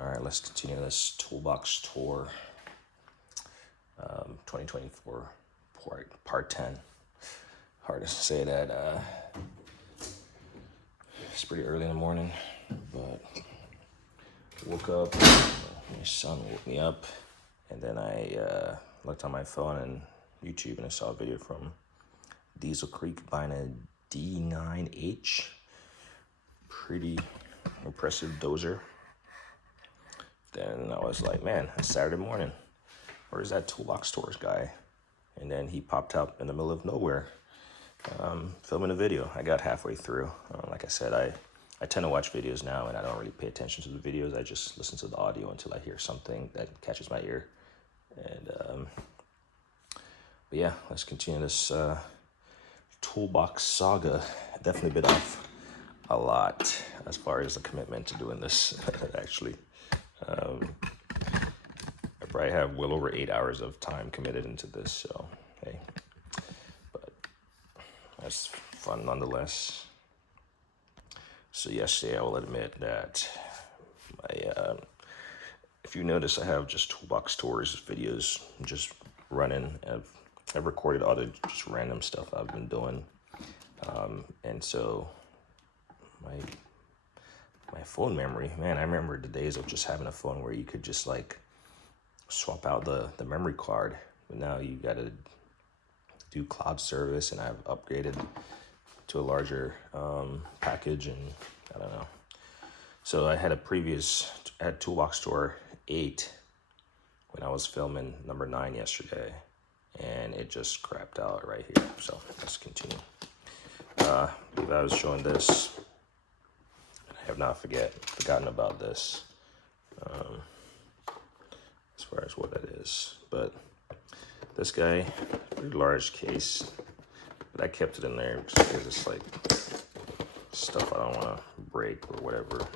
All right, let's continue this toolbox tour, 2024 part 10. Hard to say that. It's pretty early in the morning, but woke up. My son woke me up, and then I looked on my phone and YouTube, and I saw a video from Diesel Creek buying a D9H. Pretty impressive dozer. Then I was like, man, it's Saturday morning. Where's that toolbox stores guy? And then he popped up in the middle of nowhere, filming a video. I got halfway through. Like I said, I tend to watch videos now, and I don't really pay attention to the videos. I just listen to the audio until I hear something that catches my ear. And but yeah, let's continue this toolbox saga. Definitely bit off a lot as far as the commitment to doing this. Actually, I probably have well over 8 hours of time committed into this. So hey, but that's fun nonetheless. So yesterday, I will admit that if you notice, I have just toolbox tours videos just running. I've recorded other just random stuff I've been doing, and so my phone memory, man, I remember the days of just having a phone where you could just like swap out the memory card. But now you got to do cloud service, and I've upgraded to a larger package, and I don't know. So I had Toolbox Tour 8 when I was filming number 9 yesterday, and it just crapped out right here. So let's continue. I believe I was showing this, and I have not forgotten about this as far as what that is. But this guy, pretty large case, but I kept it in there because it's like stuff I don't want to break or whatever.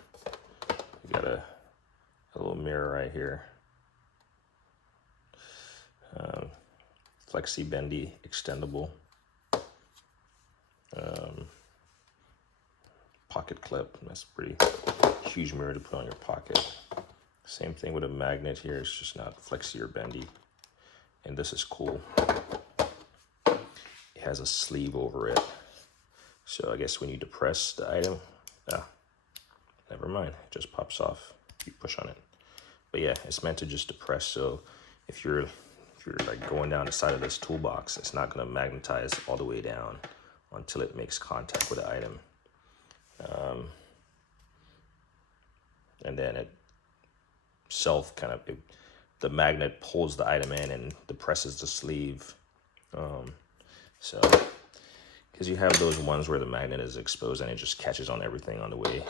You got a little mirror right here. Flexi bendy extendable. Pocket clip. That's a pretty huge mirror to put on your pocket. Same thing with a magnet here. It's just not flexi or bendy. And this is cool. It has a sleeve over it. So I guess when you depress the item, never mind. It just pops off. You push on it. But yeah, it's meant to just depress. So if you're like going down the side of this toolbox, it's not going to magnetize all the way down until it makes contact with the item. And then the magnet pulls the item in and depresses the sleeve. So, because you have those ones where the magnet is exposed and it just catches on everything on the way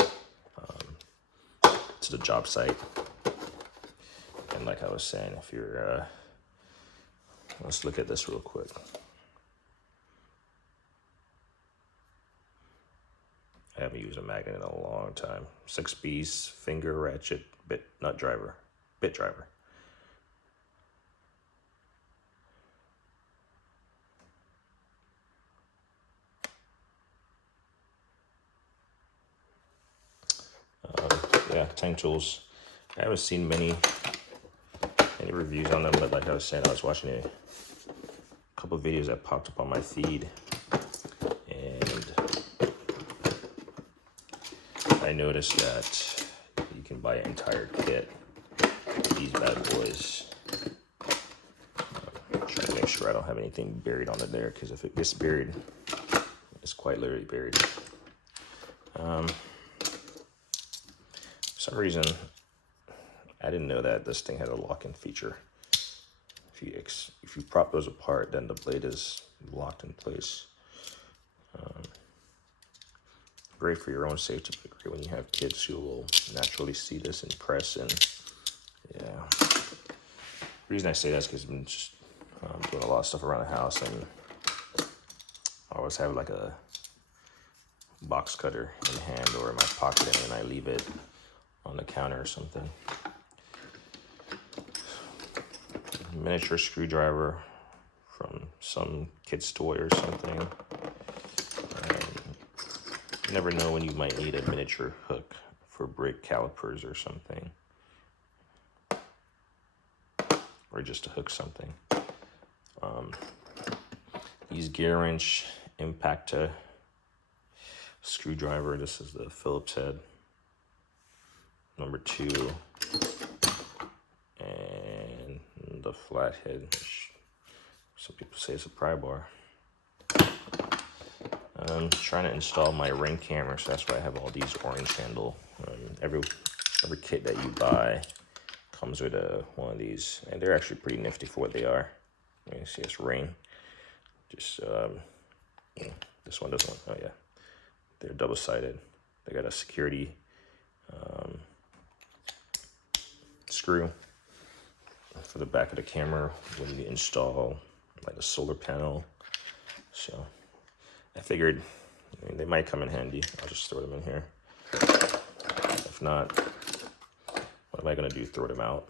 to the job site. And like I was saying, if you're, let's look at this real quick. I haven't used a magnet in a long time. 6B's finger ratchet bit driver. Yeah, Tank Tools. I haven't seen many reviews on them, but like I was saying, I was watching a couple of videos that popped up on my feed, and I noticed that you can buy an entire kit of these bad boys. I'm trying to make sure I don't have anything buried on it there, because if it gets buried, it's quite literally buried. For some reason, I didn't know that this thing had a lock-in feature. If you prop those apart, then the blade is locked in place. Great for your own safety, but great when you have kids who will naturally see this and press. And yeah, the reason I say that is because I've been just doing a lot of stuff around the house, and I always have like a box cutter in hand or in my pocket, and then I leave it on the counter or something. Miniature screwdriver from some kid's toy or something. You never know when you might need a miniature hook for brake calipers or something. or just to hook something. These gear wrench impactor screwdriver. This is the Phillips head number 2, and the flat head, which some people say it's a pry bar. I'm trying to install my Ring camera, so that's why I have all these orange handle. Every kit that you buy comes with one of these, and they're actually pretty nifty for what they are. You see it's Ring. Just this one doesn't. Oh yeah, they're double-sided. They got a security screw for the back of the camera when you install like a solar panel. So I figured, I mean, they might come in handy. I'll just throw them in here. If not, what am I gonna do? Throw them out?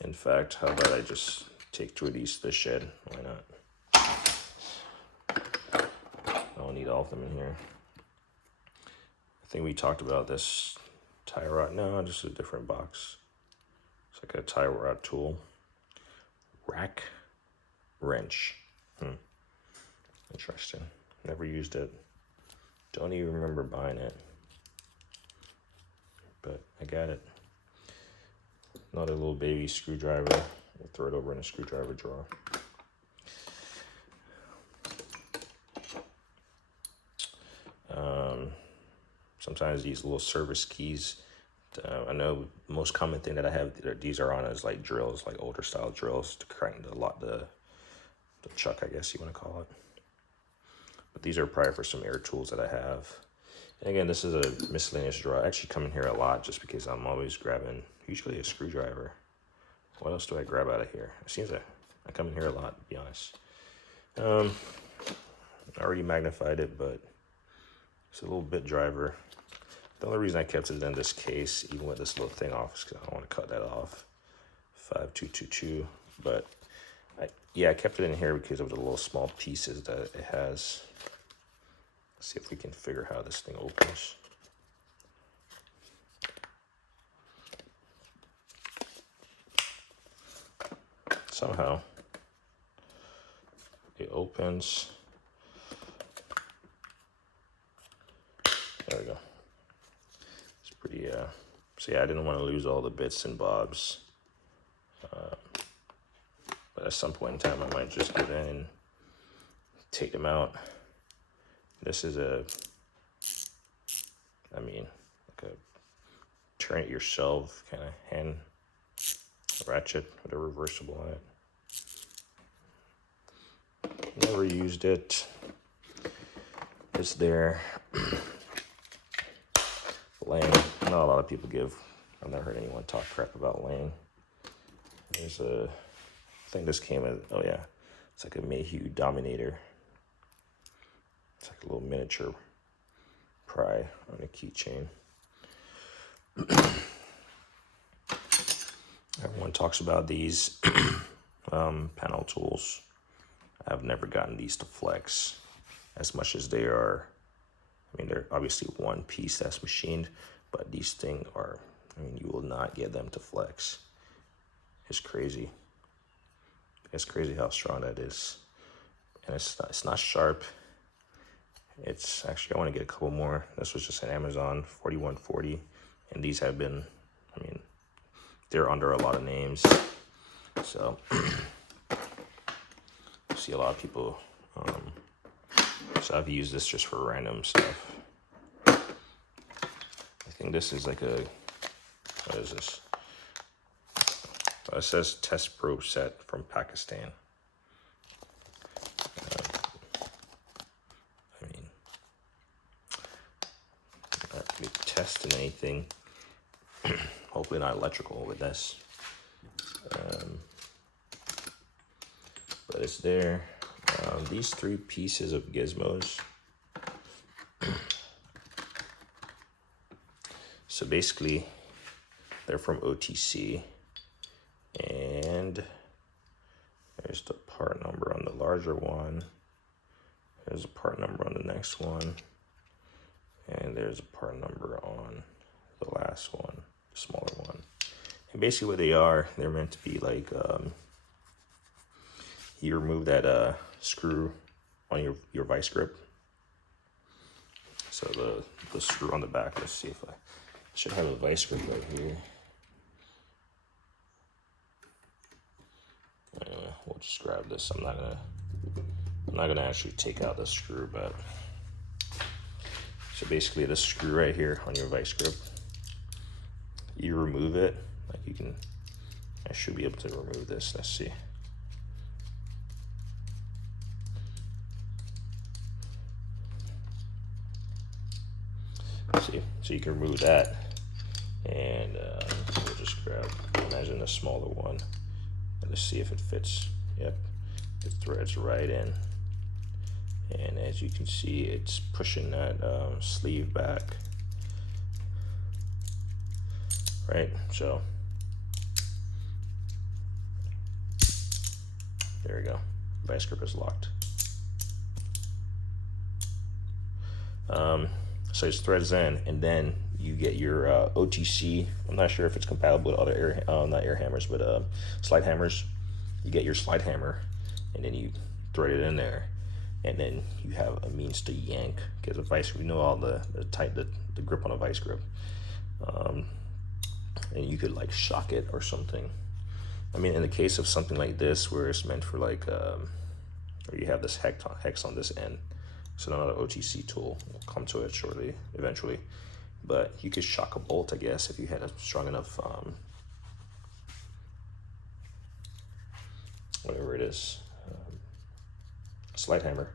In fact, how about I just take 2 of these to the shed? Why not? I don't need all of them in here. I think we talked about this tie rod. No, just a different box. It's like a tie rod tool. Rack wrench. Interesting. Never used it. Don't even remember buying it. But I got it. Another little baby screwdriver. We'll throw it over in a screwdriver drawer. Sometimes these little service keys. I know the most common thing that I have these are on is like drills, like older style drills to crank the chuck, I guess you want to call it. But these are probably for some air tools that I have. And again, this is a miscellaneous drawer. I actually come in here a lot just because I'm always grabbing usually a screwdriver. What else do I grab out of here? It seems like I come in here a lot, to be honest. I already magnified it, but it's a little bit driver. The only reason I kept it in this case, even with this little thing off, is because I don't want to cut that off. 5222. But I kept it in here because of the little small pieces that it has. Let's see if we can figure how this thing opens. Somehow it opens. There we go. It's pretty, so yeah, I didn't want to lose all the bits and bobs. But at some point in time, I might just give in and take them out. This is like a turn it yourself kind of hand ratchet with a reversible on it. Never used it. It's there. Lang. Not a lot of people give. I've never heard anyone talk crap about Lang. There's I think this came with, oh yeah, it's like a Mayhew Dominator. It's like a little miniature pry on a keychain. Everyone talks about these panel tools. I've never gotten these to flex as much as they are. I mean, they're obviously one piece that's machined, but these things are, you will not get them to flex. It's crazy. It's crazy how strong that is. And it's not sharp. It's actually, I want to get a couple more. This was just an Amazon 4140. And these have been, they're under a lot of names. So, see a lot of people. So I've used this just for random stuff. I think this is like what is this? It says test probe set from Pakistan. Not really testing anything. Hopefully not electrical with this. But it's there. These 3 pieces of gizmos. So basically, they're from OTC. And there's the part number on the larger one. There's a part number on the next one. And there's a part number on the last one, the smaller one. And basically what they are, they're meant to be like, you remove that screw on your vice grip. So the screw on the back, let's see if I should have a vice grip right here. We'll just grab this. I'm not gonna actually take out the screw, but so basically this screw right here on your vice grip, you remove it. Like you can, I should be able to remove this. Let's see. See, so you can remove that, and we'll just grab, imagine a smaller one, and let's see if it fits. Yep, it threads right in, and as you can see, it's pushing that sleeve back. Right, so there we go. Vice grip is locked. So it threads in, and then you get your OTC. I'm not sure if it's compatible with other not air hammers, but slide hammers. You get your slide hammer, and then you thread it in there, and then you have a means to yank, because a vice grip, you know, all the grip on a vice grip, and you could like shock it or something. I mean, in the case of something like this, where it's meant for like, where you have this hex on this end. So another OTC tool, we'll come to it shortly, eventually. But you could shock a bolt, I guess, if you had a strong enough, whatever it is, slide hammer.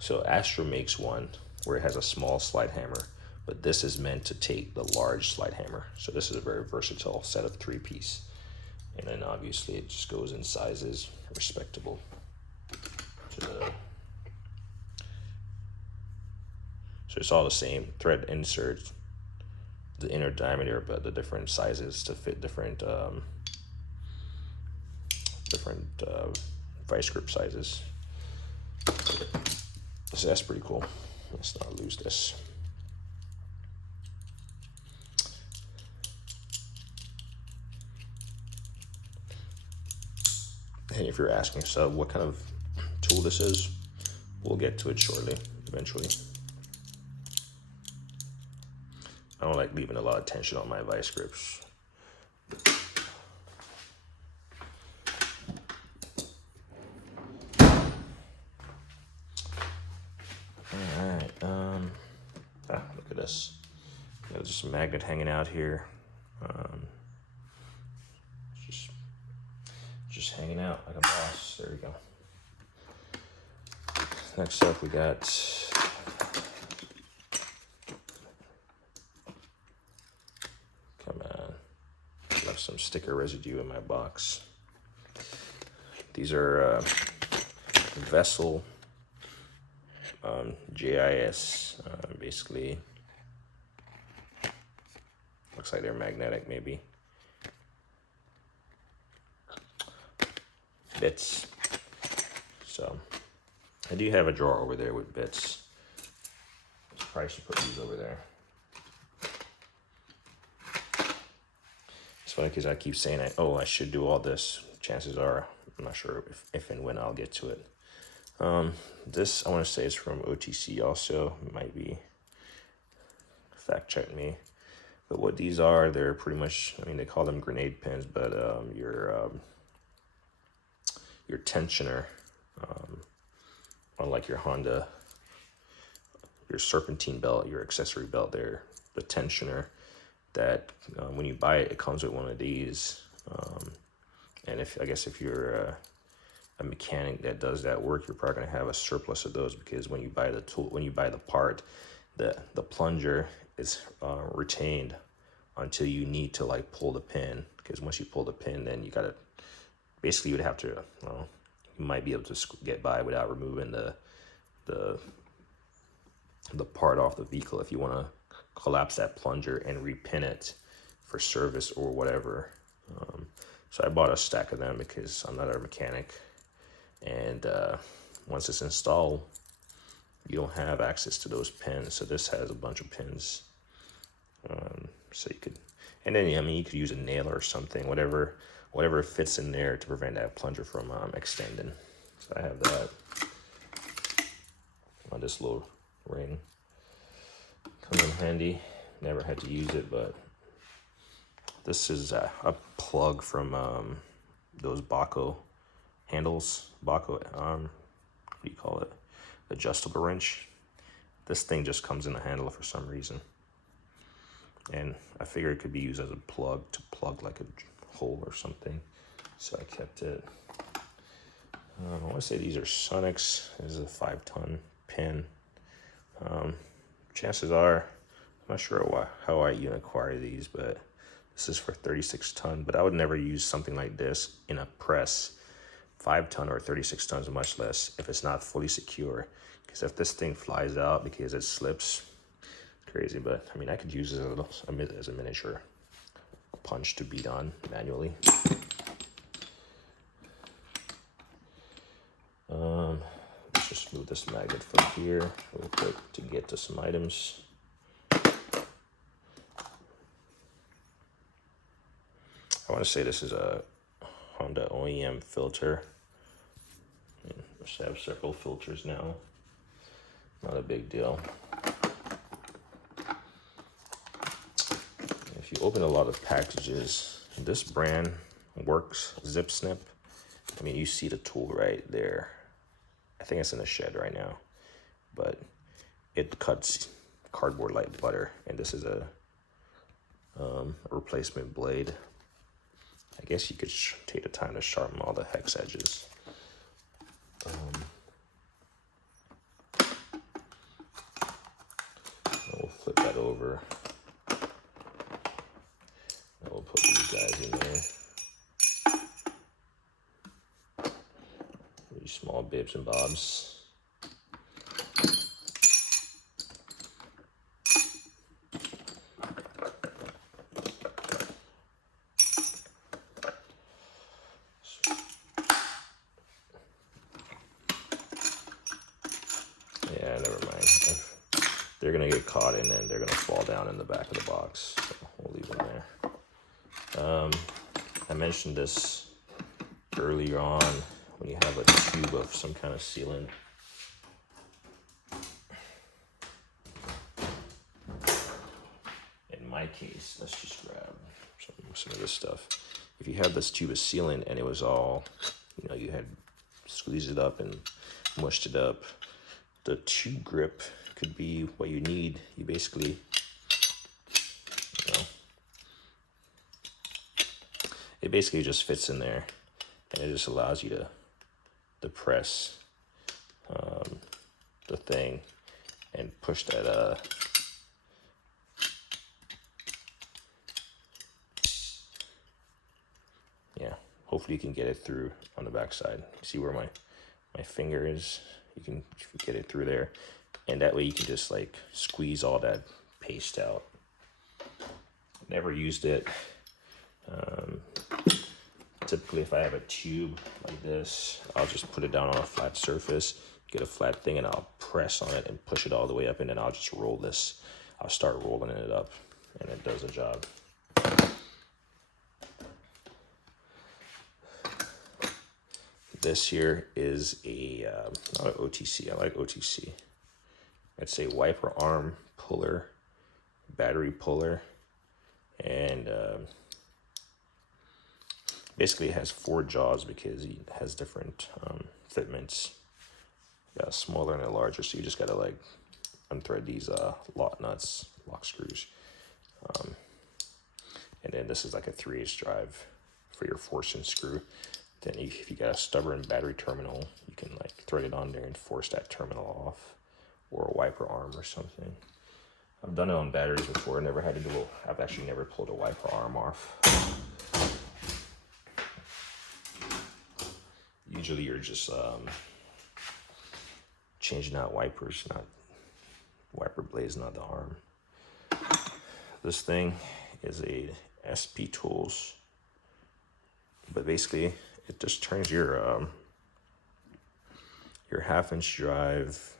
So Astra makes one where it has a small slide hammer, but this is meant to take the large slide hammer. So this is a very versatile set of 3-piece. And then obviously it just goes in sizes respectable to the, so it's all the same thread insert, the inner diameter, but the different sizes to fit different vice grip sizes. So that's pretty cool. Let's not lose this. And if you're asking yourself what kind of tool this is, we'll get to it shortly, eventually. I don't like leaving a lot of tension on my vice grips. Alright, look at this. There's just a magnet hanging out here. Just hanging out like a boss. There we go. Next up, we got left some sticker residue in my box. These are Vessel JIS. Basically, looks like they're magnetic, maybe. Bits. So I do have a drawer over there with bits. Probably should put these over there. It's funny because I keep saying, I should do all this. Chances are, I'm not sure if and when I'll get to it. This, I want to say, is from OTC also. It might be, fact check me. But what these are, they're pretty much, I mean, they call them grenade pins, but your tensioner, unlike your Honda, your serpentine belt, your accessory belt there, the tensioner that when you buy it, it comes with one of these. And if you're a mechanic that does that work, you're probably gonna have a surplus of those, because when you buy the tool, when you buy the part, the plunger is retained until you need to like pull the pin. Because once you pull the pin, then you gotta, basically you would have to, well, you might be able to get by without removing the part off the vehicle if you want to collapse that plunger and repin it for service or whatever. So I bought a stack of them because I'm not a mechanic, and once it's installed, you don't have access to those pins. So this has a bunch of pins. So you could, and then I mean you could use a nail or something, whatever fits in there to prevent that plunger from extending. So I have that on this little ring. Comes in handy. Never had to use it, but this is a plug from those Baco handles. Baco, what do you call it? Adjustable wrench. This thing just comes in the handle for some reason. And I figure it could be used as a plug to plug like a hole or something. So I kept it. I want to say these are Sonics. This is a 5-ton pin. Chances are, I'm not sure how I even acquire these, but this is for 36-ton. But I would never use something like this in a press, 5-ton or 36 tons, much less if it's not fully secure. Because if this thing flies out because it slips, crazy. But I mean, I could use it as a miniature punch to beat on manually. Let's just move this magnet from here real quick to get to some items. I want to say this is a Honda OEM filter. I have several filters now. Not a big deal. If you open a lot of packages, this brand works, Zip Snip. I mean, you see the tool right there. I think it's in the shed right now, but it cuts cardboard like butter, and this is a replacement blade. I guess you could take the time to sharpen all the hex edges. We'll flip that over. And we'll put these guys in there. These small bibs and bobs. Yeah, never mind. They're gonna get caught and then they're gonna fall down in the back of the box. So we'll leave them there. I mentioned this earlier on when you have a tube of some kind of sealant. In my case, let's just grab some of this stuff. If you have this tube of sealant and it was all, you had squeezed it up and mushed it up, the tube grip could be what you need. You basically, it basically just fits in there, and it just allows you to press the thing and push that hopefully you can get it through on the back side. See where my finger is? You can get it through there, and that way you can just like squeeze all that paste out. Never used it. Typically if I have a tube like this, I'll just put it down on a flat surface, get a flat thing, and I'll press on it and push it all the way up, and then I'll just roll this. I'll start rolling it up, and it does the job. This here is a, not an OTC, I like OTC. It's a wiper arm puller, battery puller, and basically it has 4 jaws because it has different fitments. Got a smaller and a larger, so you just gotta like unthread these lock nuts, lock screws. And then this is like a 3/8 drive for your forcing screw. Then if you got a stubborn battery terminal, you can like thread it on there and force that terminal off, or a wiper arm or something. I've done it on batteries before. Never had to do it. I've actually never pulled a wiper arm off. Usually you're just changing out wipers, not wiper blades, not the arm. This thing is a SP Tools, but basically it just turns your 1/2-inch drive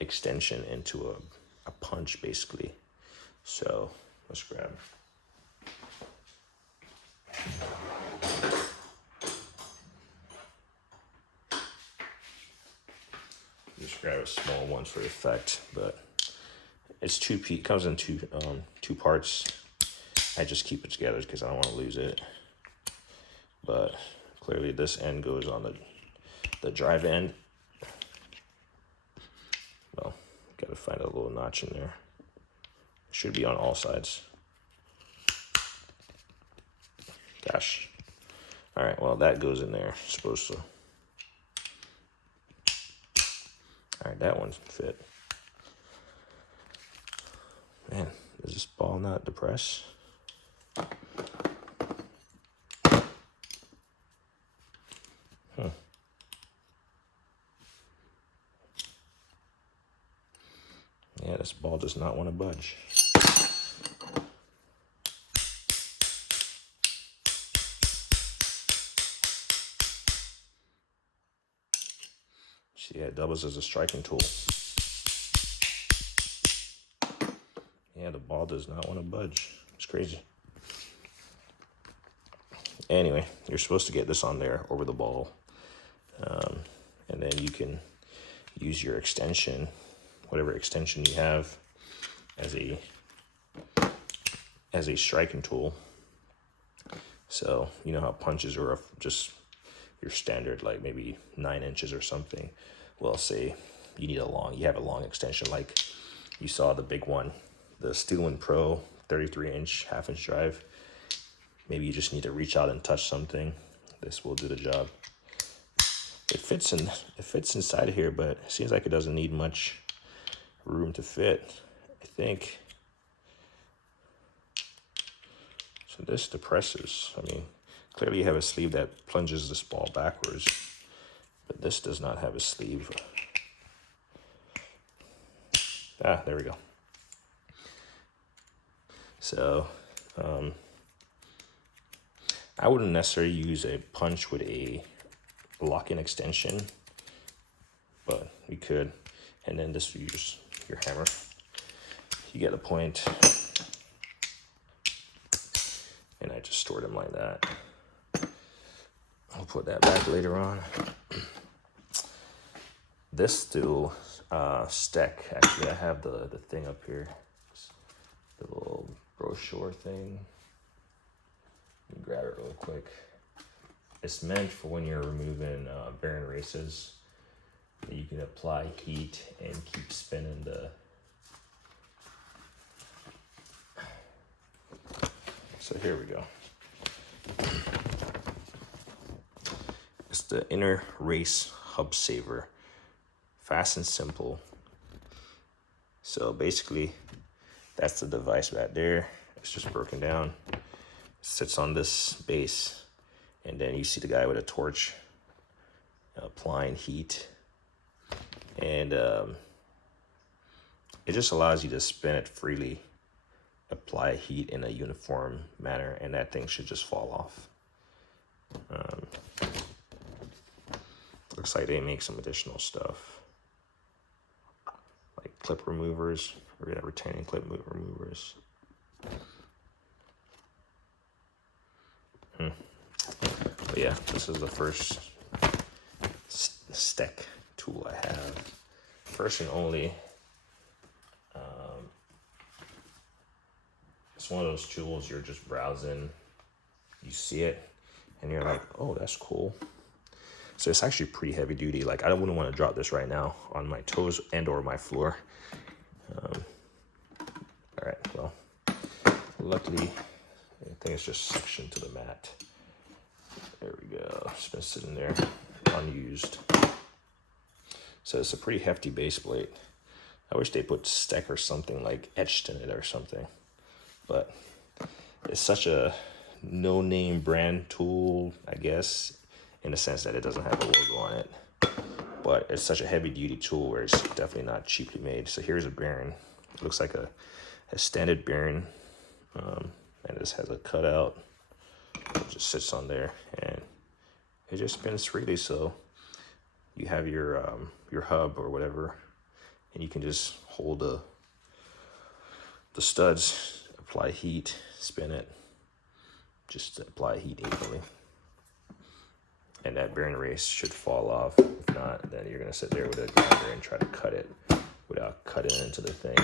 extension into a punch basically. So let's grab. Just grab a small one for effect, but it's comes in two parts. I just keep it together because I don't want to lose it. But clearly this end goes on the drive end. Well, gotta find a little notch in there. It should be on all sides. Gosh. All right, well, that goes in there, supposed to. All right, that one fit. Man, does this ball not depress? Yeah, this ball does not want to budge. See, yeah, it doubles as a striking tool. Yeah, the ball does not want to budge. It's crazy. Anyway, you're supposed to get this on there over the ball. And then you can use your extension, whatever extension you have, as a striking tool. So you know how punches are just your standard, like maybe 9 inches or something. Well, say you have a long extension, like you saw the big one, the Steelwind Pro 33-inch half-inch drive. Maybe you just need to reach out and touch something. This will do the job. It fits inside of here, but it seems like it doesn't need much room to fit, I think. So this depresses. I mean, clearly you have a sleeve that plunges this ball backwards, but this does not have a sleeve. There we go. So, I wouldn't necessarily use a punch with a lock-in extension, but we could. And then just use your hammer. You get the point. And I just stored them like that. I'll put that back later on. This still Steck. Actually, I have the thing up here. The little brochure thing. Let me grab it real quick. It's meant for when you're removing bearing races. You can apply heat and keep spinning the. So here we go. It's the Inner Race Hub Saver. Fast and simple. So basically, that's the device right there. It's just broken down. It sits on this base. And then you see the guy with a torch applying heat. And it just allows you to spin it freely, apply heat in a uniform manner, and that thing should just fall off. Looks like they make some additional stuff, like clip removers, or retaining clip removers. But yeah, this is the first Steck tool I have. First and only. It's one of those tools you're just browsing, you see it, and you're like, oh, that's cool. So it's actually pretty heavy duty. Like, I wouldn't want to drop this right now on my toes and or my floor. All right, well, luckily, I think it's just sectioned to the mat. There we go. It's been sitting there unused. So it's a pretty hefty base plate. I wish they put Steck or something like etched in it or something. But it's such a no-name brand tool, I guess, in the sense that it doesn't have a logo on it. But it's such a heavy-duty tool where it's definitely not cheaply made. So here's a bearing. It looks like a standard bearing. And this has a cutout. It just sits on there, and it just spins freely. So you have your hub or whatever, and you can just hold the studs, apply heat, spin it, just apply heat evenly. And that bearing race should fall off. If not, then you're gonna sit there with a grinder and try to cut it without cutting into the thing.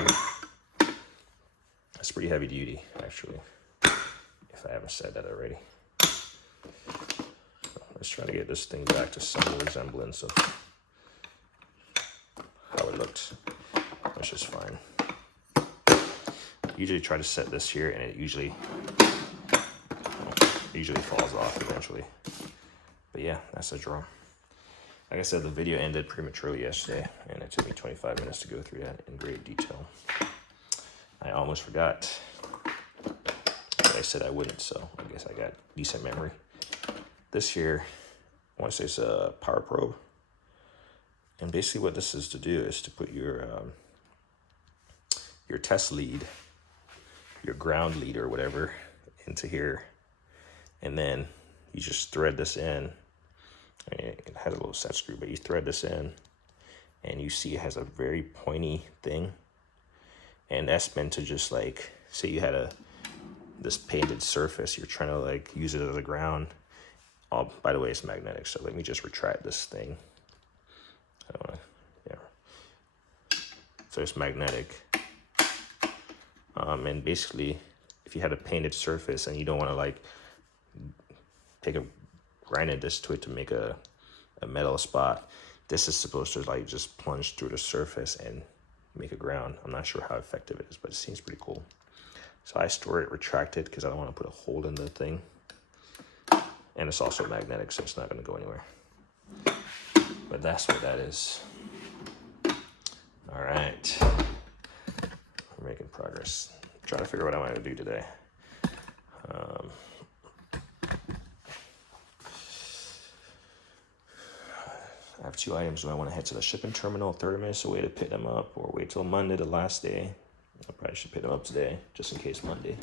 It's pretty heavy duty, actually, if I haven't said that already. Let's try to get this thing back to some resemblance of how it looked, which is fine. Usually try to set this here, and it usually falls off eventually. But yeah, that's a draw. Like I said, the video ended prematurely yesterday, and it took me 25 minutes to go through that in great detail. I almost forgot, but I said I wouldn't, so I guess I got decent memory. This here, I want to say it's a power probe. And basically what this is to do is to put your test lead, your ground lead or whatever, into here. And then you just thread this in. I mean, it has a little set screw, but you thread this in, and you see it has a very pointy thing. And that's meant to just like, say you had this painted surface, you're trying to like use it as a ground. Oh, by the way, it's magnetic, so let me just retract this thing. Yeah. So it's magnetic. And basically, if you had a painted surface and you don't want to like take a grinded this to it to make a metal spot, this is supposed to like just plunge through the surface and make a ground. I'm not sure how effective it is, but it seems pretty cool. So I store it retracted because I don't want to put a hole in the thing. And it's also magnetic, so it's not going to go anywhere. But that's what that is. All right. We're making progress. Trying to figure out what I'm going to do today. I have 2 items. Do I want to head to the shipping terminal 30 minutes away to pick them up, or wait till Monday, the last day? I probably should pick them up today, just in case Monday.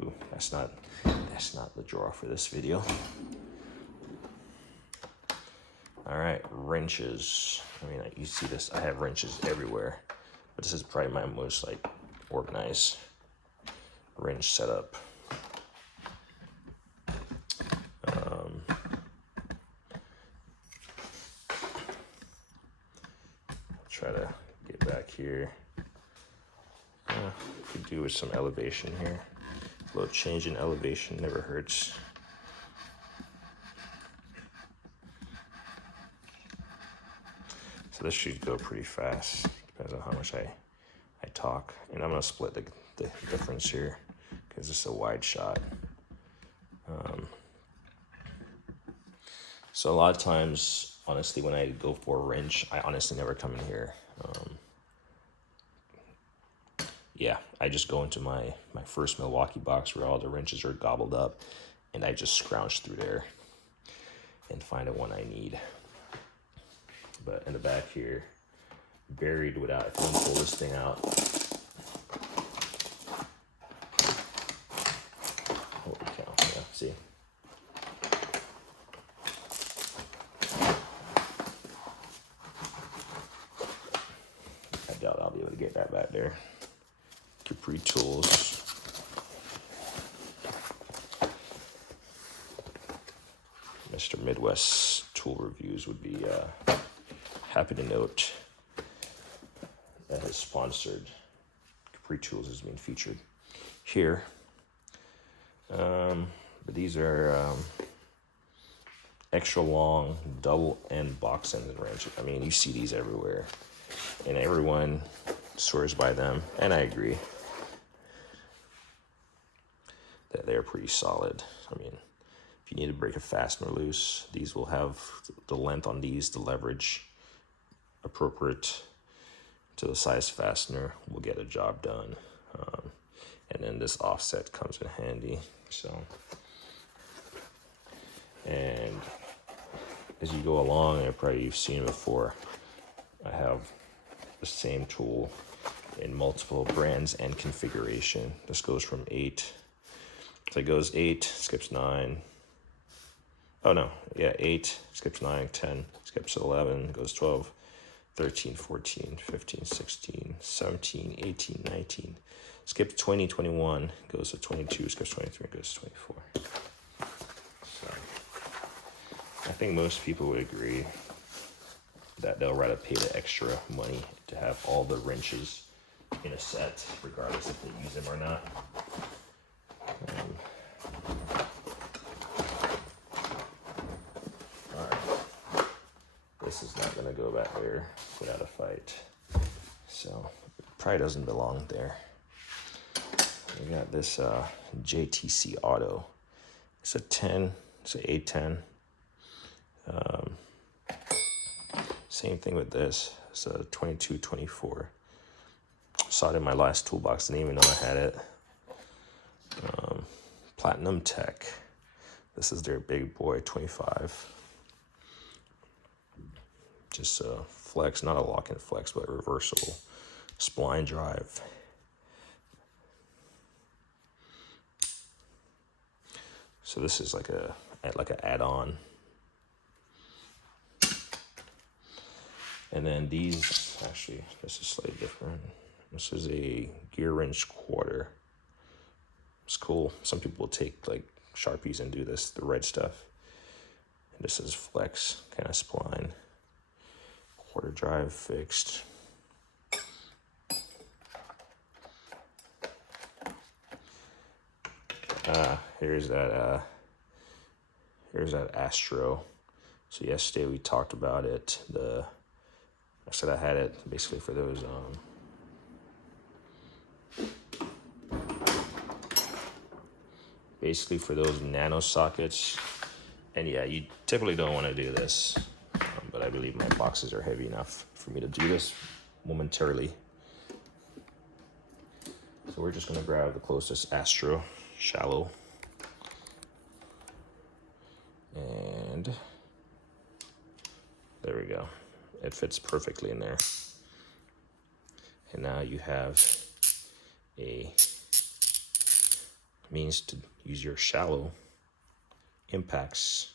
Ooh, that's not the draw for this video. All right, wrenches. I mean, you see this, I have wrenches everywhere, but this is probably my most like organized wrench setup. Try to get back here. Could do with some elevation here. A little change in elevation never hurts. So this should go pretty fast. Depends on how much I talk. And I'm gonna split the difference here because it's a wide shot. So a lot of times, honestly, when I go for a wrench, I honestly never come in here. Yeah, I just go into my first Milwaukee box where all the wrenches are gobbled up, and I just scrounge through there and find the one I need. But in the back here, buried without, if I can pull this thing out. Holy cow, yeah, see? I doubt I'll be able to get that back there. Capri Tools. Mr. Midwest Tool Reviews would be happy to note that his sponsored Capri Tools is being featured here. But these are extra long double end box end wrenches. I mean, you see these everywhere, and everyone swears by them, and I agree that they're pretty solid. I mean, if you need to break a fastener loose, these will have the length on these, the leverage appropriate to the size fastener will get a job done. And then this offset comes in handy. So, and as you go along, and probably you've seen it before, I have the same tool in multiple brands and configuration. This goes from 8. So it goes 8, skips 9. Oh no, yeah, 8, skips 9, 10, skips 11, goes 12, 13, 14, 15, 16, 17, 18, 19. Skip 20, 21, goes to 22, skips 23, goes to 24. So I think most people would agree that they'll rather pay the extra money to have all the wrenches in a set, regardless if they use them or not. Alright, this is not gonna go back there without a fight. So, probably doesn't belong there. We got this JTC Auto. It's a 10, it's an A10. Same thing with this. It's a 22, 24. Saw it in my last toolbox, didn't even know I had it. Platinum Tech. This is their big boy 25. Just a flex, not a lock-in flex, but reversible spline drive. So this is like an add-on. And then these, actually, this is slightly different. This is a gear wrench quarter. It's cool. Some people take like Sharpies and do this, the red stuff. And this is flex kind of spline. Quarter drive fixed. Here's that Astro. So yesterday we talked about it. I said I had it basically for those nano sockets. And yeah, you typically don't want to do this, but I believe my boxes are heavy enough for me to do this momentarily. So we're just gonna grab the closest Astro shallow. And there we go. It fits perfectly in there. And now you have a means to use your shallow impacts.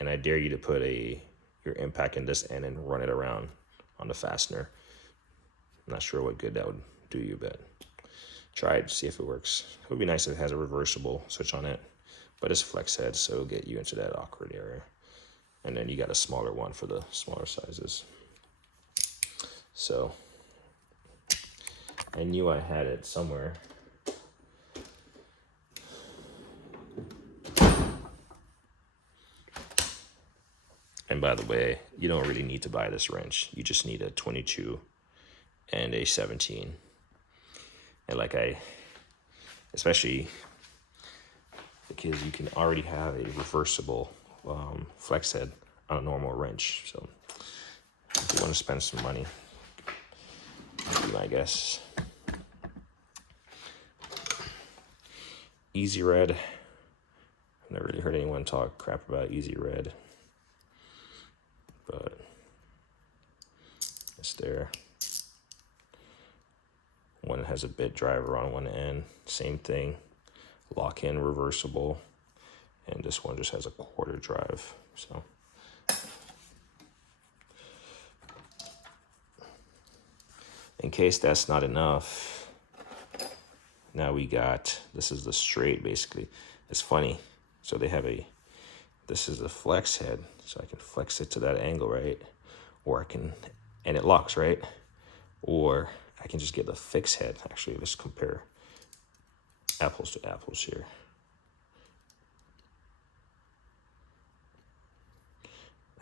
And I dare you to put your impact in this end and run it around on the fastener. I'm not sure what good that would do you, but try it, see if it works. It would be nice if it has a reversible switch on it, but it's flex head, so it'll get you into that awkward area. And then you got a smaller one for the smaller sizes. So I knew I had it somewhere. And by the way, you don't really need to buy this wrench. You just need a 22 and a 17. And especially because you can already have a reversible flex head on a normal wrench. So if you want to spend some money, be my guess. Easy Red. I've never really heard anyone talk crap about Easy Red, but it's there. One has a bit driver on one end, same thing, lock-in reversible, and this one just has a quarter drive. So in case that's not enough, now we got, this is the straight basically. It's funny. So they have this is the flex head, so I can flex it to that angle, right? Or and it locks, right? Or I can just get the fixed head. Actually, let's compare apples to apples here.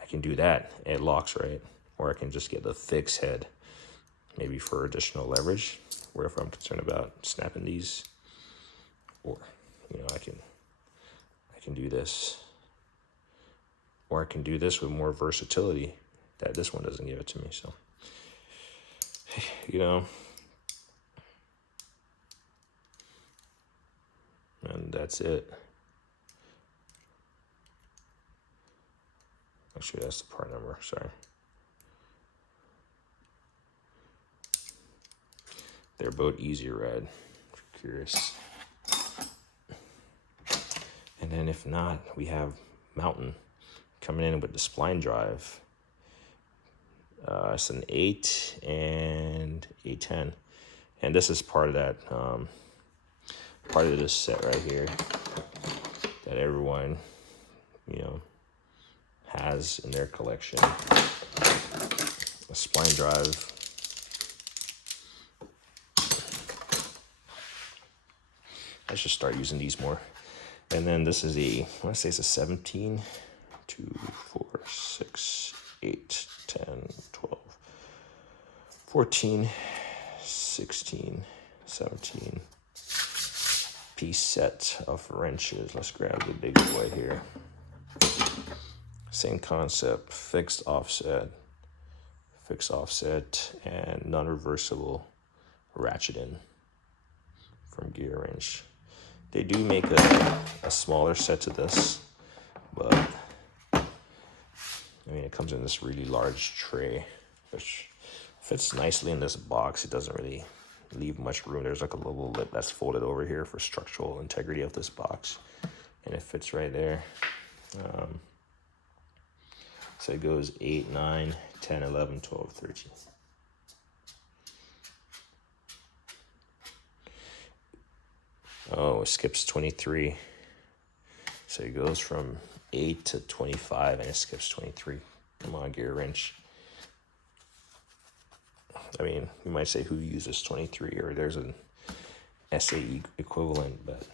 I can do that, it locks, right? Or I can just get the fixed head, maybe for additional leverage, or if I'm concerned about snapping these, or, I can do this, or I can do this with more versatility that this one doesn't give it to me. So, and that's it. Actually, that's the part number, sorry. They're both Easy Red, if you're curious. And then if not, we have Mountain coming in with the spline drive. It's an 8 and a 10. And this is part of that, part of this set right here that everyone, you know, has in their collection. A spline drive. I should start using these more. And then this is I want to say it's a 17, 2, 4, 6, 8, 10, 12, 14, 16, 17 piece set of wrenches. Let's grab the big boy here. Same concept, fixed offset, and non-reversible ratcheting from Gear Wrench. They do make a smaller set to this, but I mean, it comes in this really large tray, which fits nicely in this box. It doesn't really leave much room. There's like a little lip that's folded over here for structural integrity of this box, and it fits right there. So it goes 8, 9, 10, 11, 12, 13. Oh, it skips 23. So it goes from 8 to 25 and it skips 23. Come on, Gear Wrench. I mean, you might say who uses 23, or there's an SAE equivalent, but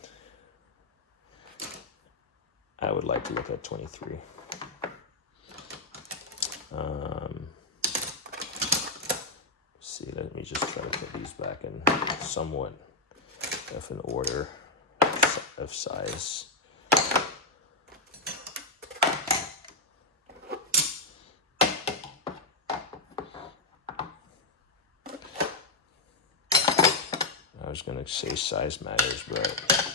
I would like to look at 23. See, let me just try to put these back in somewhat of an order of size. I was going to say size matters, but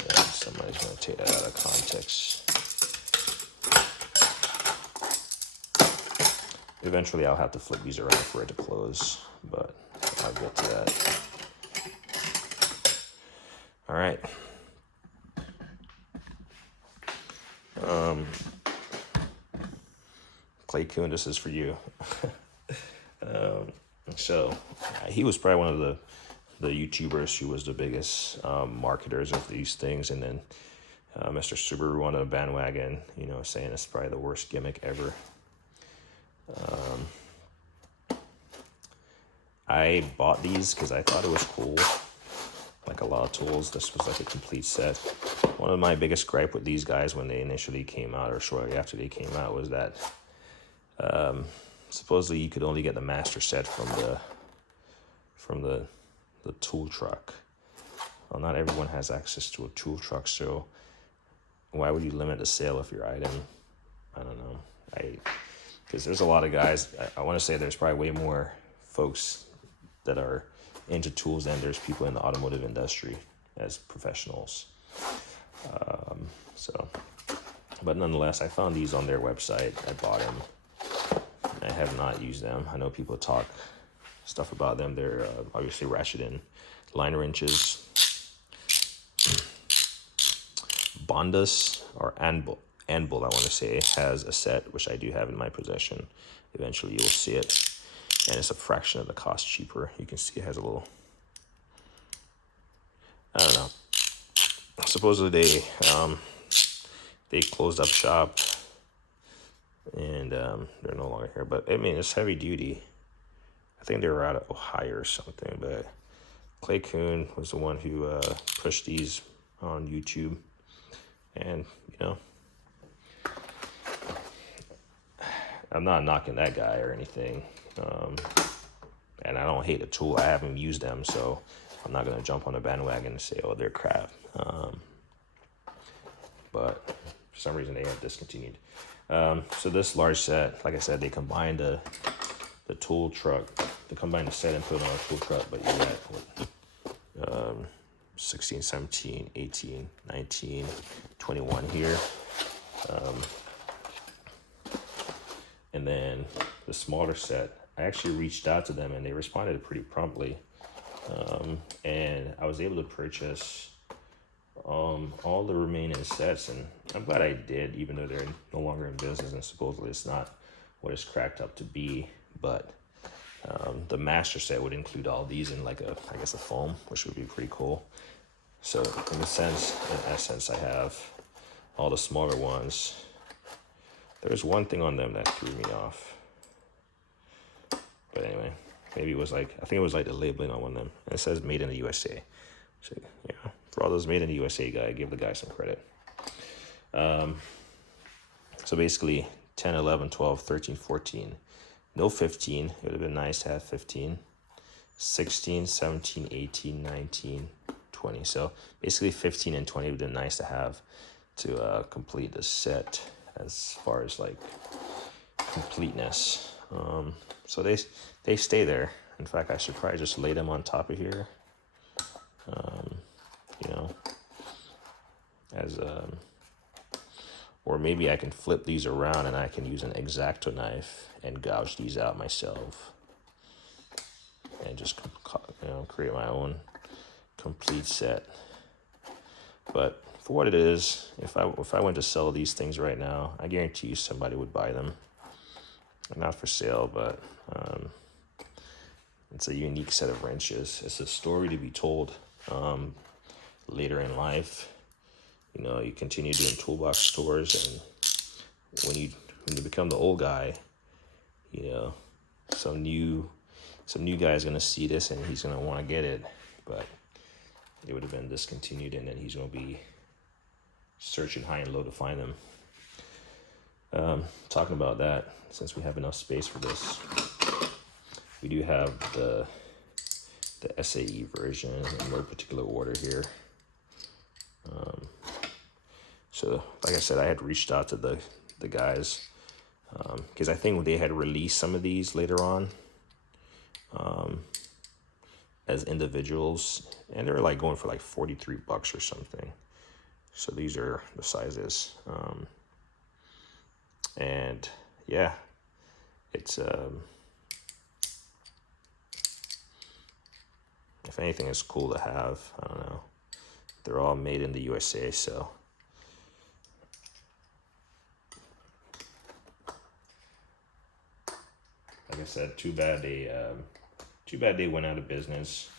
yeah, somebody's going to take that out of context. Eventually, I'll have to flip these around for it to close, but I'll get to that. All right. Clay Coon, this is for you. So he was probably one of the YouTubers who was the biggest marketers of these things, and then Mr. Subaru on a bandwagon, you know, saying it's probably the worst gimmick ever. I bought these because I thought it was cool. Like a lot of tools, this was like a complete set. One of my biggest gripe with these guys when they initially came out, or shortly after they came out, was that supposedly you could only get the master set from the tool truck. Well, not everyone has access to a tool truck, so why would you limit the sale of your item? I don't know. Because there's a lot of guys. I want to say there's probably way more folks that are into tools than there's people in the automotive industry as professionals. But nonetheless, I found these on their website. I bought them. I have not used them. I know people talk stuff about them. They're obviously ratcheting line wrenches. Bondus or Anvil, I want to say, has a set, which I do have in my possession. Eventually you will see it. And it's a fraction of the cost cheaper. You can see it has a little, I don't know. Supposedly they closed up shop and they're no longer here. But I mean, it's heavy duty. I think they were out of Ohio or something. But Clay Coon was the one who pushed these on YouTube. And, you know, I'm not knocking that guy or anything. And I don't hate the tool. I haven't used them, so I'm not going to jump on the bandwagon and say, oh, they're crap. But for some reason, they have discontinued. So this large set, like I said, they combined the tool truck. They combined the set and put it on a tool truck, but you got 16, 17, 18, 19, 21 here. And then the smaller set, I actually reached out to them and they responded pretty promptly. And I was able to purchase all the remaining sets, and I'm glad I did, even though they're no longer in business and supposedly it's not what it's cracked up to be. But the master set would include all these in like I guess a foam, which would be pretty cool. So in essence, I have all the smaller ones. There's one thing on them that threw me off. But anyway, maybe it was like, I think it was like the labeling on one of them. And it says made in the USA. So, yeah, for all those made in the USA guy, give the guy some credit. So basically 10, 11, 12, 13, 14. No 15. It would have been nice to have 15. 16, 17, 18, 19, 20. So basically 15 and 20 would have been nice to have to complete the set as far as like completeness. So they stay there. In fact, I should probably just lay them on top of here. You know, as or maybe I can flip these around and I can use an X-Acto knife and gouge these out myself and just, you know, create my own complete set. But for what it is, if I went to sell these things right now, I guarantee you somebody would buy them. Not for sale, but it's a unique set of wrenches. It's a story to be told later in life. You know, you continue doing toolbox stores, and when you become the old guy, you know, some new guy is gonna see this and he's gonna want to get it, but it would have been discontinued, and then he's gonna be searching high and low to find them. Talking about that, since we have enough space for this, we do have the SAE version in no particular order here. So like I said, I had reached out to the guys because I think they had released some of these later on as individuals, and they were like going for like $43 or something. So these are the sizes. And yeah, it's if anything, it's cool to have. I don't know. They're all made in the USA, so like I said, too bad they went out of business.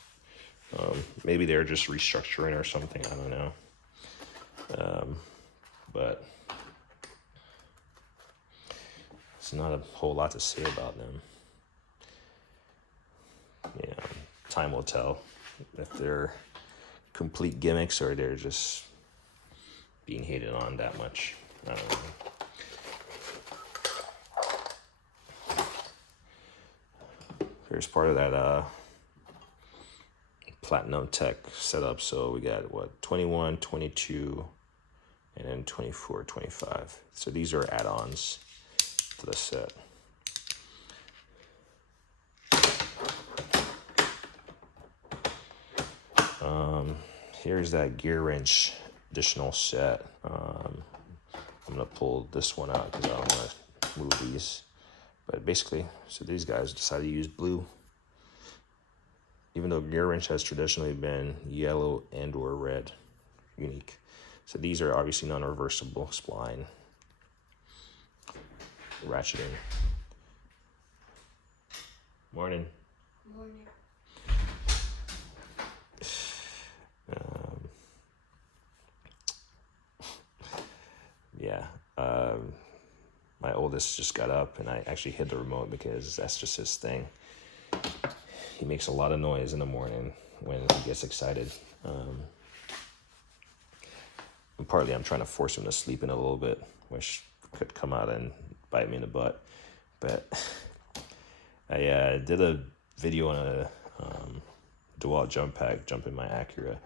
Maybe they're just restructuring or something. I don't know. But it's not a whole lot to say about them. You know, time will tell if they're complete gimmicks or they're just being hated on that much. I don't know. Here's part of that Platinum Tech setup. So we got what, 21, 22, and then 24, 25. So these are add-ons to the set. Here's that gear wrench additional set. I'm gonna pull this one out because I don't want to move these. But basically, so these guys decided to use blue, even though gear wrench has traditionally been yellow and or red, unique. So these are obviously non-reversible spline ratcheting. Morning. Morning. Yeah. My oldest just got up and I actually hid the remote because that's just his thing. He makes a lot of noise in the morning when he gets excited. And partly I'm trying to force him to sleep in a little bit, which could come out and bite me in the butt. But I did a video on a DeWalt jump pack, jumping my Acura.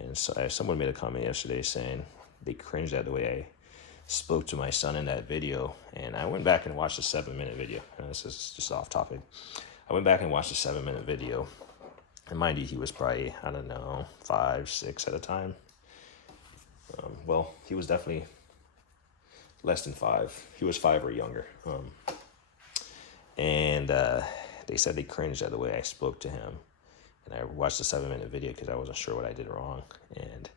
And so someone made a comment yesterday saying they cringed at the way I spoke to my son in that video. And I went back and watched the 7-minute video. And this is just off topic. I went back and watched the 7-minute video. And mind you, he was probably, I don't know, 5, 6 at a time. Well, he was definitely less than 5. He was 5 or younger. And they said they cringed at the way I spoke to him. And I watched the 7-minute video because I wasn't sure what I did wrong. And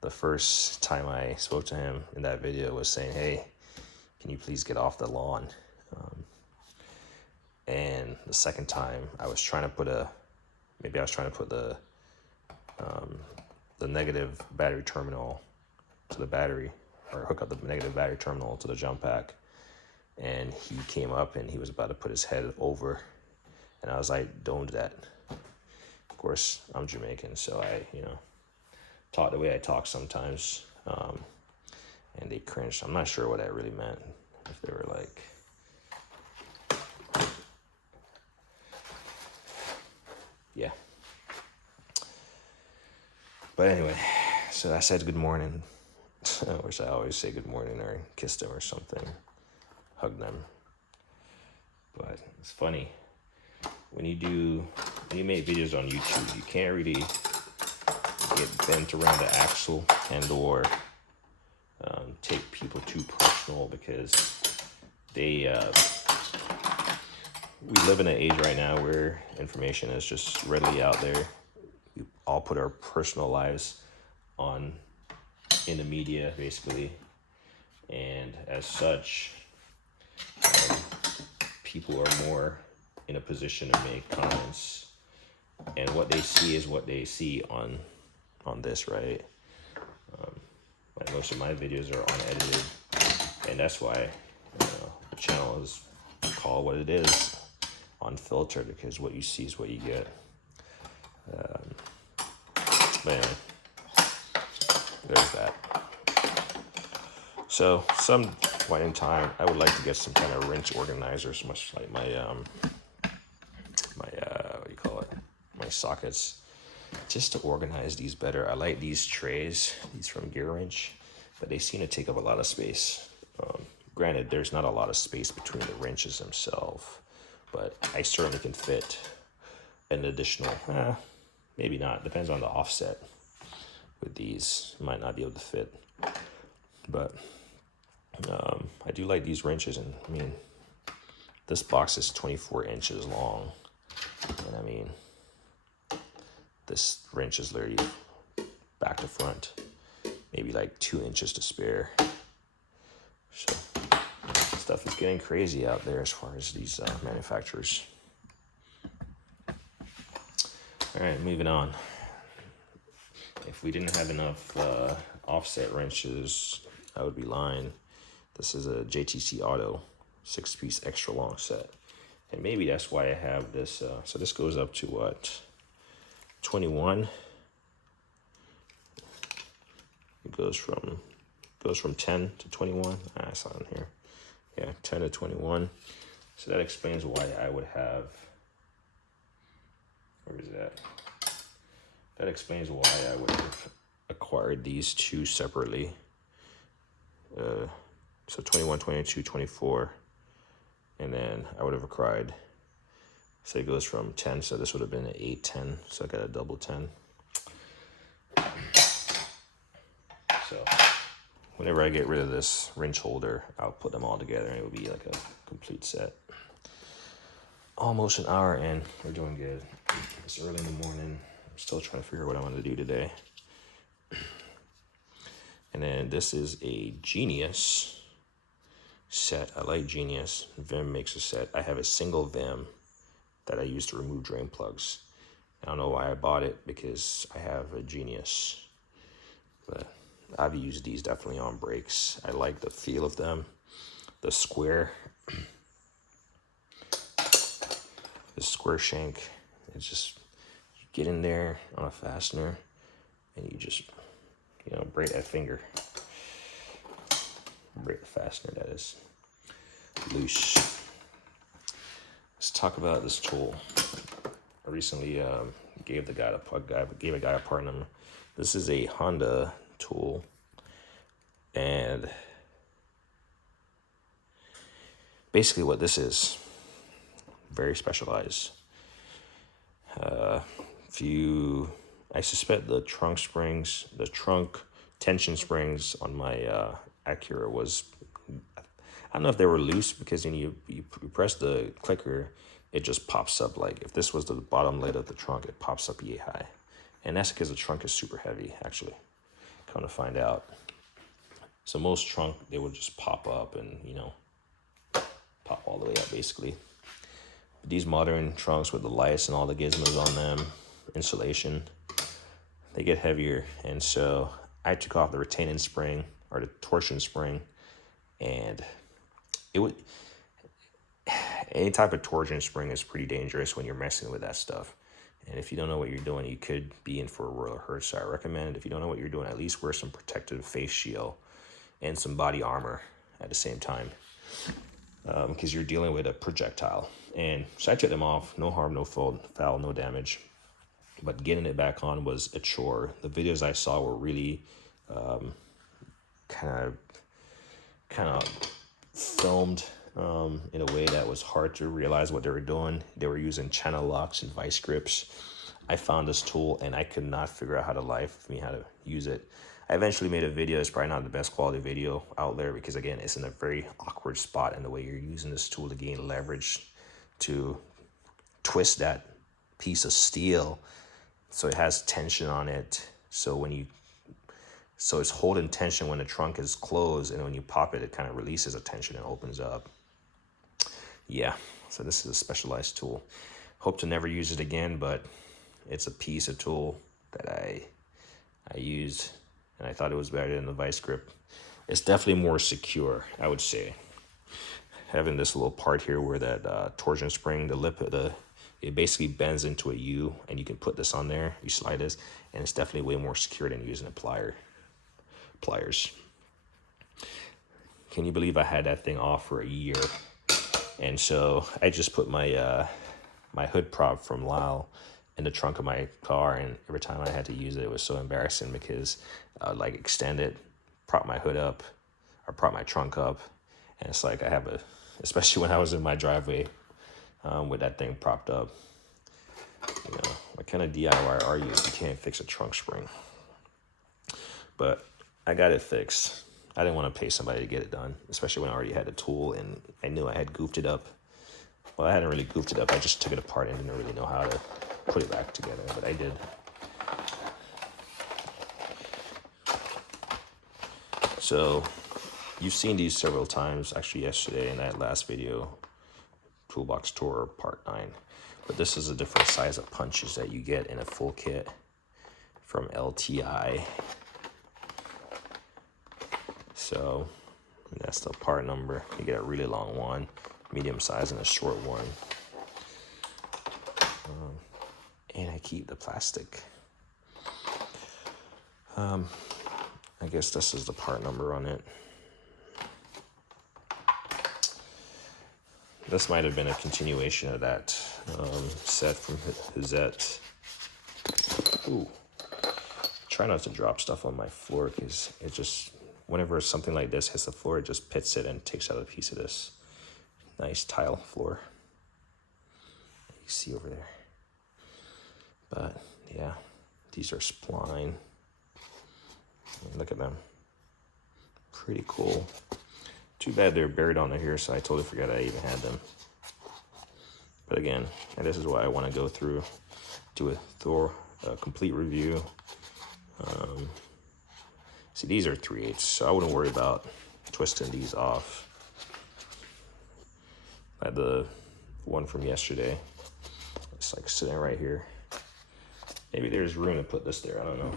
the first time I spoke to him in that video was saying, "Hey, can you please get off the lawn?" And the second time I was trying to put the negative battery terminal to the battery, or hook up the negative battery terminal to the jump pack. And he came up and he was about to put his head over. And I was like, don't do that. Of course, I'm Jamaican, so I, talk the way I talk sometimes. And they cringed. I'm not sure what that really meant. If they were like, yeah. But anyway, so I said good morning. I wish I always say good morning or kiss them or something. Hug them. But it's funny. When you make videos on YouTube, you can't really get bent around the axle and or take people too personal, because we live in an age right now where information is just readily out there. We all put our personal lives in the media, basically, and as such, people are more in a position to make comments, and what they see is what they see on this, right? Like most of my videos are unedited, and that's why the channel is called what it is, unfiltered, because what you see is what you get. But anyway, there's that. So some point in time, I would like to get some kind of wrench organizers, much like my my sockets, just to organize these better. I like these trays, these from Gear Wrench, but they seem to take up a lot of space. Granted, there's not a lot of space between the wrenches themselves, but I certainly can fit an additional, maybe not, depends on the offset. With these, might not be able to fit, but I do like these wrenches. And I mean, this box is 24 inches long, and I mean, this wrench is literally back to front, maybe like 2 inches to spare. So stuff is getting crazy out there as far as these manufacturers. All right, moving on. If we didn't have enough offset wrenches, I would be lying. This is a JTC Auto 6-piece extra long set. And maybe that's why I have this. So this goes up to what? 21. It goes from 10 to 21. It's not in here. Yeah, 10 to 21. So that explains why I would have. Where is that? That explains why I would have acquired these two separately. So 21, 22, 24. And then I would have acquired, so it goes from 10, so this would have been an 8, 10. So I got a double 10. So whenever I get rid of this wrench holder, I'll put them all together and it will be like a complete set. Almost an hour in, we're doing good. It's early in the morning. I'm still trying to figure out what I want to do today. And then this is a Genius set. I like Genius. Vim makes a set. I have a single Vim that I use to remove drain plugs. I don't know why I bought it, because I have a Genius. But I've used these definitely on brakes. I like the feel of them. The square shank. It's just, you get in there on a fastener and you just, break that finger. Break the fastener, that is loose. Let's talk about this tool. I recently gave a guy a part number. This is a Honda tool, and basically what this is, very specialized. I suspect the trunk tension springs on my Acura was, I don't know if they were loose, because when you press the clicker, it just pops up. Like if this was the bottom lid of the trunk, it pops up yay high. And that's because the trunk is super heavy, actually, come to find out. So most trunk, they would just pop up and, pop all the way up, basically. These modern trunks with the lights and all the gizmos on them, insulation, they get heavier. And so I took off the retaining spring or the torsion spring, and it would, any type of torsion spring is pretty dangerous when you're messing with that stuff. And if you don't know what you're doing, you could be in for a royal hurt. So I recommend, if you don't know what you're doing, at least wear some protective face shield and some body armor at the same time, because you're dealing with a projectile. And so I took them off, no harm, no foul, no damage. But getting it back on was a chore. The videos I saw were really kind of filmed in a way that was hard to realize what they were doing. They were using channel locks and vice grips. I found this tool and I could not figure out how to use it. I eventually made a video. It's probably not the best quality video out there because, again, it's in a very awkward spot in the way you're using this tool to gain leverage to twist that piece of steel so it has tension on it. So it's holding tension when the trunk is closed, and when you pop it, it kind of releases the tension and opens up. Yeah, so this is a specialized tool. Hope to never use it again, but it's a piece of tool that I used, and I thought it was better than the vice grip. It's definitely more secure, I would say. Having this little part here where that torsion spring, it basically bends into a U, and you can put this on there. You slide this, and it's definitely way more secure than using a pliers. Can you believe I had that thing off for a year? And so I just put my my hood prop from Lyle in the trunk of my car, and every time I had to use it, it was so embarrassing because I would like extend it, prop my hood up, or prop my trunk up, and it's like especially when I was in my driveway with that thing propped up. You know, what kind of DIY are you if you can't fix a trunk spring? But I got it fixed. I didn't want to pay somebody to get it done, especially when I already had the tool and I knew I had goofed it up. Well, I hadn't really goofed it up. I just took it apart and didn't really know how to put it back together, but I did. So you've seen these several times, actually yesterday in that last video, Toolbox Tour Part 9. But this is a different size of punches that you get in a full kit from LTI. So that's the part number. You get a really long one, medium size, and a short one. And I keep the plastic. I guess this is the part number on it. This might have been a continuation of that set from Hizette. Ooh. Try not to drop stuff on my floor because it just, whenever something like this hits the floor, it just pits it and takes out a piece of this nice tile floor you see over there. But yeah, these are spline. Look at them. Pretty cool. Too bad they're buried on here, so I totally forgot I even had them. But again, and this is why I want to go through, do a complete review. See, these are 3/8, so I wouldn't worry about twisting these off. I had the one from yesterday. It's like sitting right here. Maybe there's room to put this there, I don't know.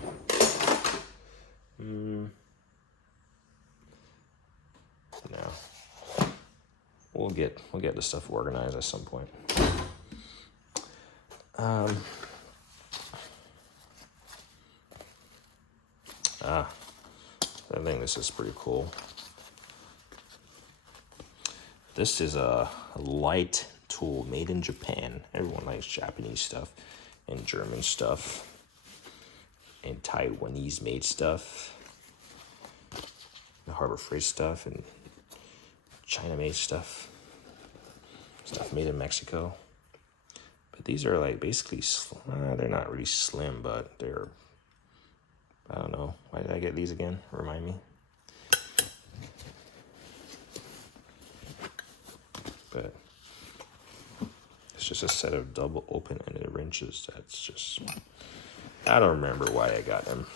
No. We'll get the stuff organized at some point. I think this is pretty cool. This is a light tool made in Japan. Everyone likes Japanese stuff and German stuff and Taiwanese made stuff, the Harbor Freight stuff, and China made stuff made in Mexico. But these are like basically, they're not really slim, but they're, I don't know. Why did I get these again? Remind me. But it's just a set of double open-ended wrenches. That's just, I don't remember why I got them.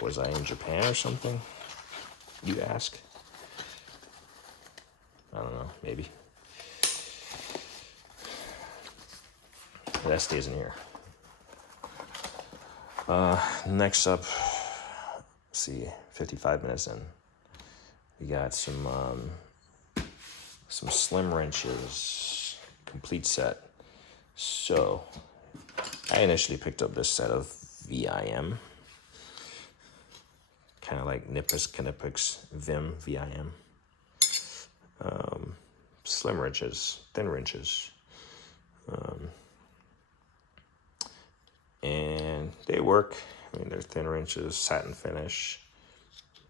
Was I in Japan or something? You ask. I don't know, maybe. That stays in here. Next up, let's see, 55 minutes in. We got some slim wrenches, complete set. So I initially picked up this set of VIM, kind of like Nippes Knipex Vim VIM. Slim wrenches, thin wrenches. And they work. I mean, they're thin wrenches, satin finish.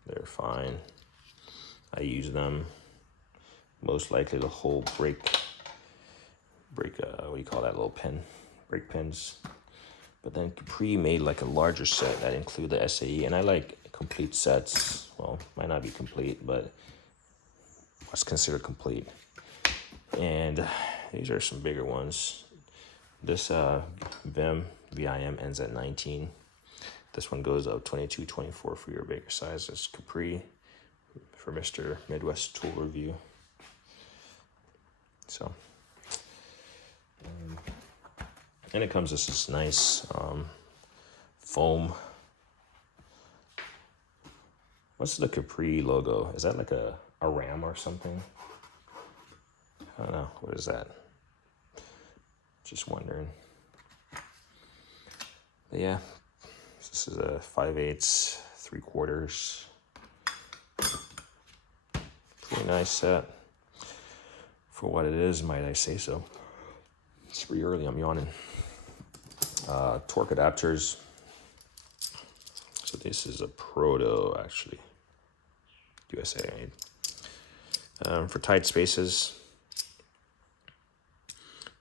They're fine. I use them most likely to hold brake, what do you call that little pin? Brake pins. But then Capri made like a larger set that include the SAE, and I like complete sets. Well, might not be complete, but what's considered complete. And these are some bigger ones. This VIM ends at 19. This one goes up 22, 24 for your bigger size. It's Capri for Mr. Midwest Tool Review. So, and it comes with this nice foam. What's the Capri logo? Is that like a ram or something? I don't know. What is that? Just wondering. But yeah, this is a 5/8, 3/4. Pretty nice set for what it is, might I say so. It's pretty early, I'm yawning. Torque adapters. So this is a Proto, actually. USA made. For tight spaces.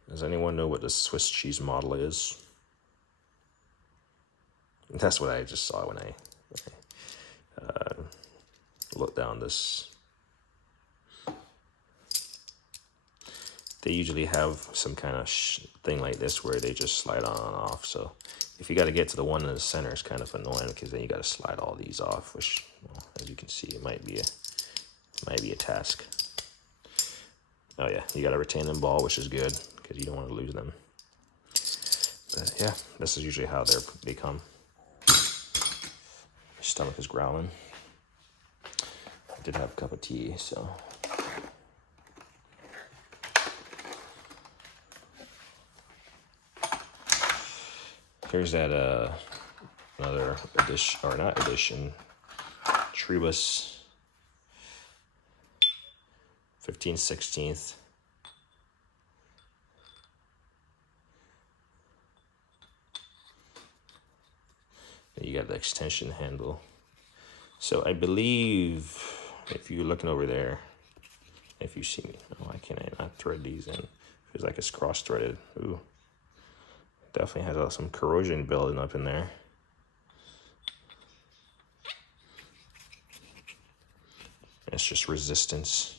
Does anyone know what the Swiss cheese model is? That's what I just saw when I looked down this. They usually have some kind of thing like this where they just slide on and off. So if you got to get to the one in the center, it's kind of annoying because then you got to slide all these off, which, well, as you can see, it might be a task. Oh yeah, you got to retain them ball, which is good because you don't want to lose them. But yeah, this is usually how they come. My stomach is growling. I did have a cup of tea, so. Here's that another edition, or not edition, Trebus 15/16. You got the extension handle. So I believe if you're looking over there, if you see me, oh, why can't I not thread these in? Feels like it's cross-threaded. Ooh. Definitely has some corrosion building up in there. It's just resistance.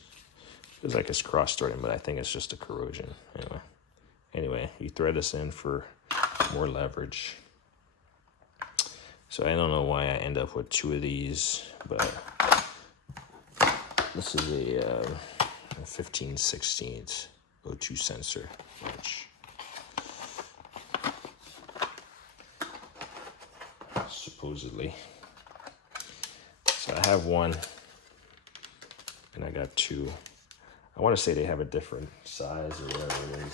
Feels like it's cross-threading, but I think it's just a corrosion. Anyway, you thread this in for more leverage. So I don't know why I end up with two of these, but this is a 15/16 O2 sensor wrench. Supposedly. So I have one, and I got two. I want to say they have a different size or whatever it is,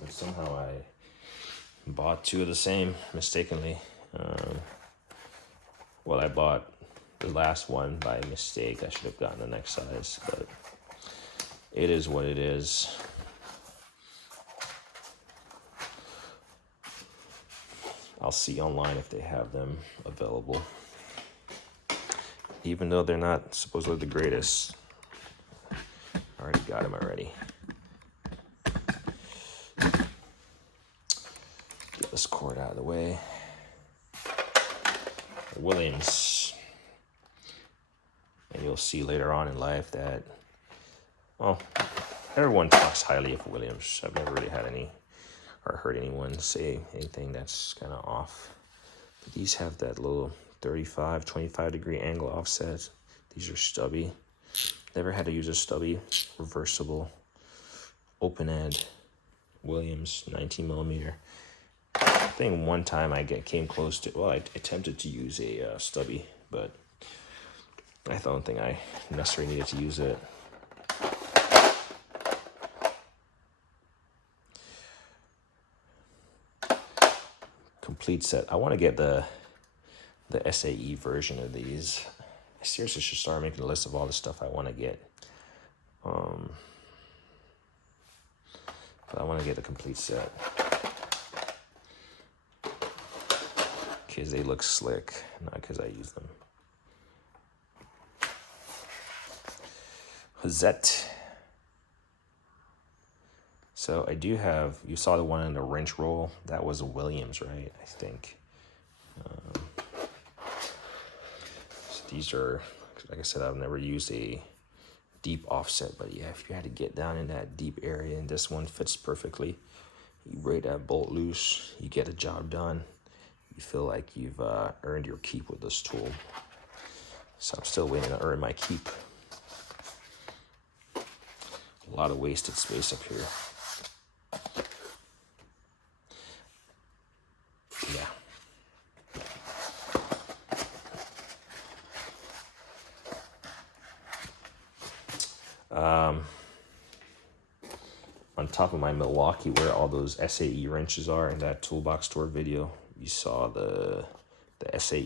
but somehow I bought two of the same mistakenly. Well, I bought the last one by mistake. I should have gotten the next size, but it is what it is. I'll see online if they have them available. Even though they're not supposedly the greatest. I already got them already. Get this cord out of the way. Williams. And you'll see later on in life that, well, everyone talks highly of Williams. I've never really had any or heard anyone say anything that's kind of off. But these have that little 35, 25 degree angle offset. These are stubby. Never had to use a stubby, reversible, open end, Williams 19 millimeter. I think one time I came close to, well, I attempted to use a stubby, but I don't think I necessarily needed to use it. Complete set. I want to get the SAE version of these. I seriously should start making a list of all the stuff I want to get. But I want to get the complete set because they look slick, not because I use them. Hazette. So I do have, you saw the one in the wrench roll. That was a Williams, right? I think. So these are, like I said, I've never used a deep offset, but yeah, if you had to get down in that deep area, and this one fits perfectly, you break that bolt loose, you get a job done. You feel like you've earned your keep with this tool. So I'm still waiting to earn my keep. A lot of wasted space up here. Yeah. On top of my Milwaukee, where all those SAE wrenches are in that toolbox store video, you saw the SAE